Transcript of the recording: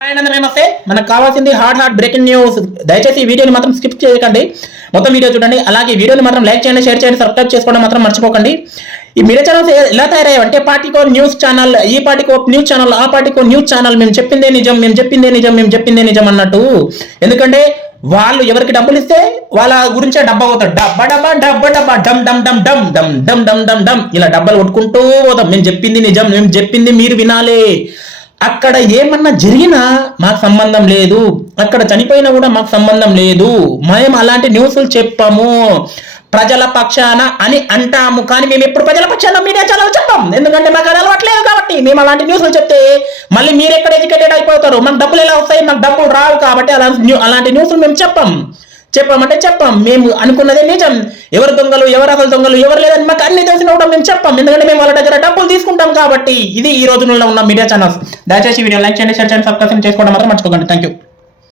నమస్తే. మనకు కావాల్సింది హాట్ బ్రేకింగ్ న్యూస్. దయచేసి ఈ వీడియోని మాత్రం స్కిప్ చేయకండి, మొత్తం వీడియో చూడండి. అలాగే వీడియోని మాత్రం లైక్ చేయండి, షేర్ చేయండి, సబ్స్క్రైబ్ చేసుకోవడం మాత్రం మర్చిపోకండి. ఈ మీడియా ఛానల్స్ ఎలా తయారయ్యాయంటే పార్టీకో న్యూస్ ఛానల్, ఈ పార్టీకో న్యూస్ ఛానల్, ఆ పార్టీకో న్యూస్ ఛానల్, మేము చెప్పిందే నిజం అన్నట్టు. ఎందుకంటే వాళ్ళు ఎవరికి డబ్బులు ఇస్తే వాళ్ళ గురించే డబ్బా పోతాడు. డబ్బా డబ్బా డబ్బా డబ్బా డమ్ డమ్ డమ్ డమ్ డమ్ డమ్ డమ్ డమ్ డమ్ ఇలా డబ్బాలు కొట్టుకుంటూ పోతాం. మేము చెప్పింది నిజం, మేము చెప్పింది మీరు వినాలి. అక్కడ ఏమన్నా జరిగినా మాకు సంబంధం లేదు, అక్కడ చనిపోయినా కూడా మాకు సంబంధం లేదు. మేము అలాంటి న్యూస్లు చెప్పాము, ప్రజల పక్షాన అని అంటాము. కానీ మేము ఎప్పుడు ప్రజల పక్షాన మీడియా ఛానల్ చెప్పాం, ఎందుకంటే మాకు అది అలవాట్లేదు కాబట్టి. మేము అలాంటి న్యూస్లు చెప్తే మళ్ళీ మీరు ఎక్కడ ఎడ్యుకేటెడ్ అయిపోతారు, మాకు డబ్బులు ఎలా వస్తాయి, మాకు డబ్బులు రావు కాబట్టి అలాంటి న్యూస్లు మేము చెప్పామంటే చెప్పాం. మేము అనుకున్నదే నిజం. ఎవరు దొంగలు, ఎవరు అసలు దొంగలు, ఎవరు లేదని మాకు అన్ని తెలిసిన కూడా మేము చెప్పాం, ఎందుకంటే మేము వాళ్ళ దగ్గర డబ్బులు తీసుకుంటాం కాబట్టి. ఇది ఈ రోజుల్లో ఉన్న మీడియా ఛానల్స్. దయచేసి వీడియో లైక్ చేయండి, షేర్ చేయండి, సబ్స్క్రైబ్ చేసుకోవడం మాత్రం మర్చిపోకండి. Thank you.